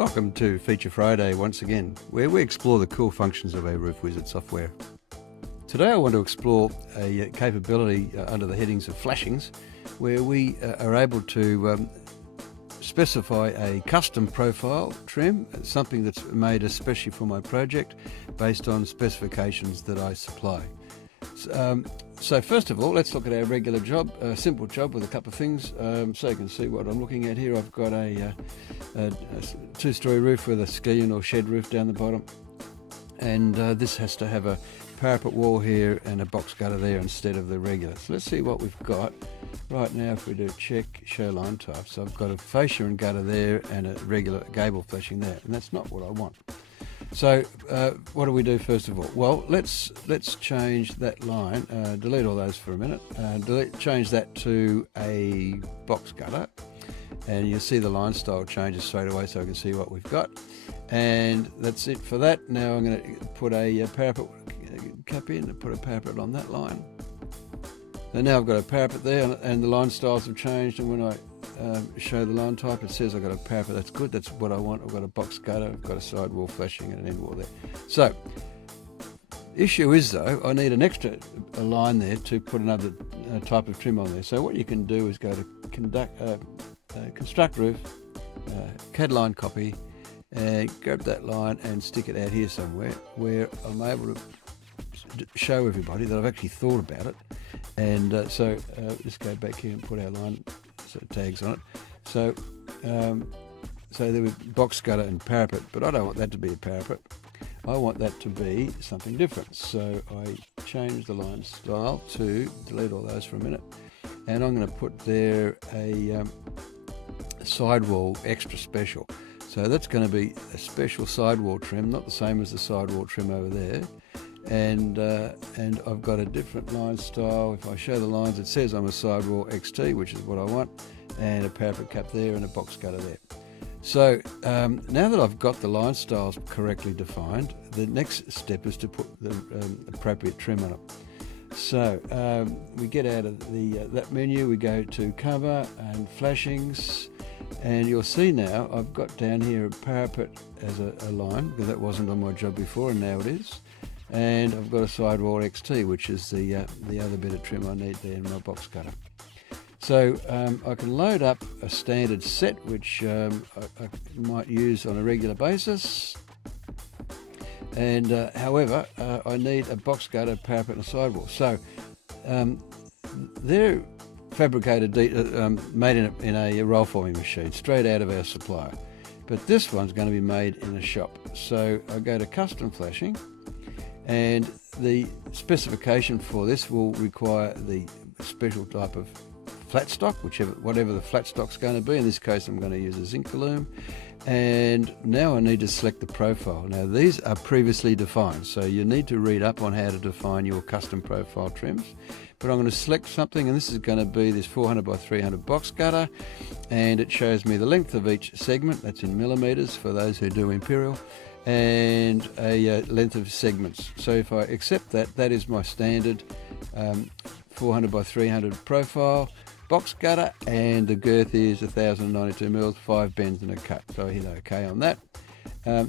Welcome to Feature Friday once again, where we explore the cool functions of our Roof Wizard software. Today I want to explore a capability under the headings of flashings, where we are able to specify a custom profile trim, something that's made especially for my project based on specifications that I supply. So first of all, let's look at our regular job, a simple job with a couple of things, so you can see what I'm looking at here. I've got a two-storey roof with a skillion or shed roof down the bottom, and this has to have a parapet wall here and a box gutter there instead of the regular. So let's see what we've got. Right now, if we do check show line type, so I've got a fascia and gutter there and a regular gable flashing there, and that's not what I want. So what do we do first of all? Well, let's change that line, delete all those for a minute, change that to a box gutter, and you'll see the line style changes straight away so I can see what we've got. And that's it for that. Now I'm going to put a parapet cap in and put a parapet on that line. And now I've got a parapet there, and the line styles have changed, and when I show the line type, it says I've got a parapet. That's good, that's what I want. I've got a box gutter, I've got a sidewall flashing and an end wall there. So, issue is though, I need an extra line there to put another type of trim on there. So what you can do is go to construct roof, CAD line copy, and grab that line and stick it out here somewhere where I'm able to show everybody that I've actually thought about it. And let's go back here and put our line tags on it. So there was box gutter and parapet, but I don't want that to be a parapet. I want that to be something different. So I change the line style to delete all those for a minute, and I'm going to put there a sidewall extra special. So that's going to be a special sidewall trim, not the same as the sidewall trim over there. And I've got a different line style. If I show the lines, it says I'm a Sidewall XT, which is what I want, and a parapet cap there and a box gutter there. So now that I've got the line styles correctly defined, the next step is to put the appropriate trim on it. So we get out of that menu, we go to cover and flashings, and you'll see now I've got down here a parapet as a line, because that wasn't on my job before, and now it is. And I've got a Sidewall XT, which is the other bit of trim I need there in my box cutter. So I can load up a standard set, which I might use on a regular basis. And however, I need a box gutter, parapet and a sidewall. So they're fabricated, made in a roll forming machine, straight out of our supplier. But this one's going to be made in a shop. So I go to custom flashing, and the specification for this will require the special type of flat stock, whatever the flat stock's going to be. In this case, I'm going to use a zinc loom. And now I need to select the profile. Now these are previously defined, so you need to read up on how to define your custom profile trims. But I'm going to select something, and this is going to be this 400 by 300 box gutter, and it shows me the length of each segment. That's in millimeters for those who do imperial, and a length of segments. So if I accept that, that is my standard 400 by 300 profile box gutter, and the girth is 1092 mils, 5 bends and a cut. So I hit OK on that.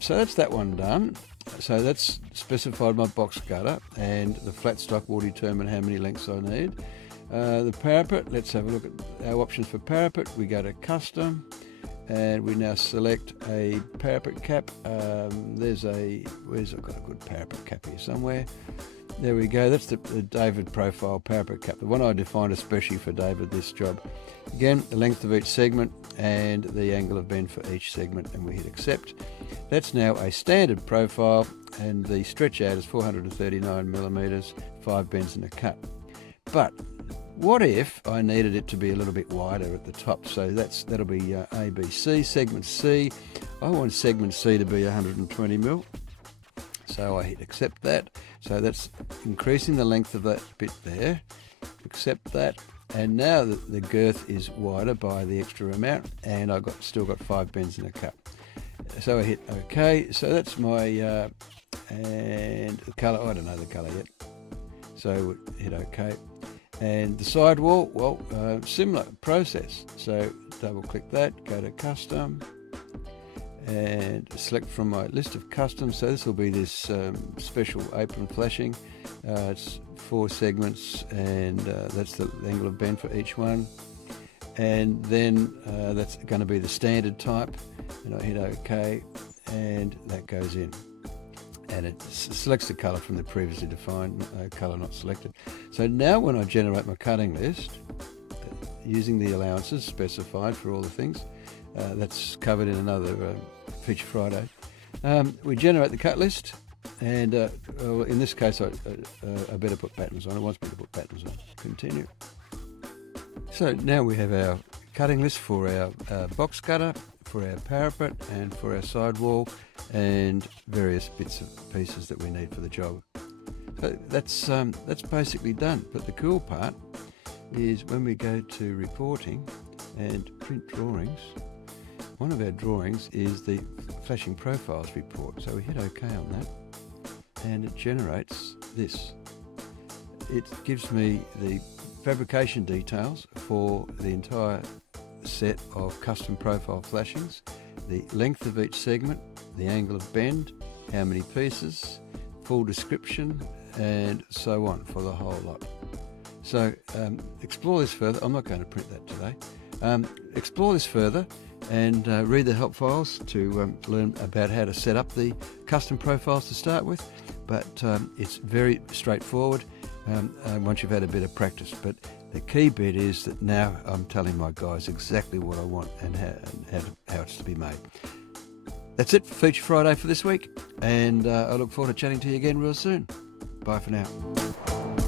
So that's that one done. So that's specified my box gutter, and the flat stock will determine how many lengths I need. The parapet, let's have a look at our options for parapet. We go to custom, and we now select a parapet cap. I've got a good parapet cap here somewhere. There we go, that's the David profile parapet cap, the one I defined especially for David this job. Again, the length of each segment and the angle of bend for each segment, and we hit accept. That's now a standard profile, and the stretch out is 439 millimeters, 5 bends and a cut. But what if I needed it to be a little bit wider at the top? So that'll be ABC, segment C. I want segment C to be 120 mil. So I hit accept that. So that's increasing the length of that bit there. Accept that. And now the girth is wider by the extra amount, and I've still got 5 bends and a cut. So I hit OK. So that's my, and the colour, I don't know the colour yet. So hit OK. And the sidewall, well, similar process. So double click that, go to custom, and select from my list of customs. So this will be this special apron flashing. It's 4 segments, and that's the angle of bend for each one. And then that's going to be the standard type, and I hit OK, and that goes in. And it selects the colour from the previously defined colour not selected. So now when I generate my cutting list, using the allowances specified for all the things, that's covered in another Feature Friday, we generate the cut list, and in this case I better put patterns on. It wants me to put patterns on. Continue. So now we have our cutting list for our box cutter, for our parapet, and for our sidewall, and various bits and pieces that we need for the job. So that's basically done. But the cool part is when we go to reporting and print drawings, one of our drawings is the flashing profiles report. So we hit OK on that, and it generates this. It gives me the fabrication details for the entire set of custom profile flashings, the length of each segment, the angle of bend, how many pieces, full description, and so on for the whole lot. So explore this further. I'm not going to print that today. Explore this further and read the help files to learn about how to set up the custom profiles to start with, but it's very straightforward once you've had a bit of practice. But the key bit is that now I'm telling my guys exactly what I want and how it's to be made. That's it for Feature Friday for this week, and I look forward to chatting to you again real soon. Bye for now.